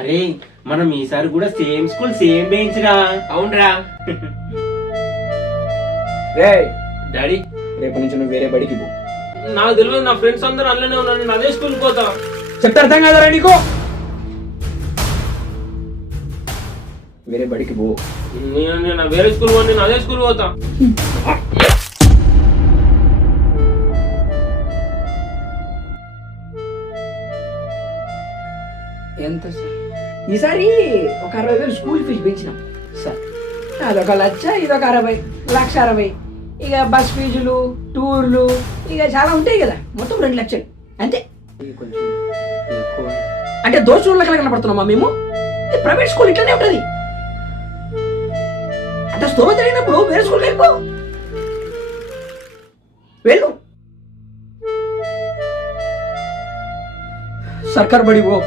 అరే మనం ఈసారి కూడా సేమ్ స్కూల్ సేమ్ బెంచ్ రా. అవునరా రే డాడీ. రేపు నుంచి నువ్వు వేరే బడికి పో. నాకు తెలియదు, నా ఫ్రెండ్స్ అందరూ అందులోనే ఉన్నారు, నేను అదే స్కూల్కి పోతా. చెప్తే అర్థం కాదరా నీకు? వేరే బడికి పో. నేను వేరే స్కూల్ పోను, నేను అదే స్కూల్ పోతా. ఎంత సార్? ఈసారి ఒక 60,000 స్కూల్ ఫీజు పెంచినాం సార్. అదొక 1,00,000, ఇదొక 60, 1,60,000. ఇక బస్ ఫీజులు, టూర్లు, ఇక చాలా ఉంటాయి కదా. మొత్తం 2 లక్షలు అంతే. కొంచెం ఎక్కువ. అంటే దోషుల కనపడుతున్నామా మేము? ప్రైవేట్ స్కూల్ ఇట్లనే ఉంటుంది. అంత స్తోమత లేనప్పుడు వేరే స్కూల్కి వెళ్ళిపో. వెళ్ళు. సర్కార్ బడి పో.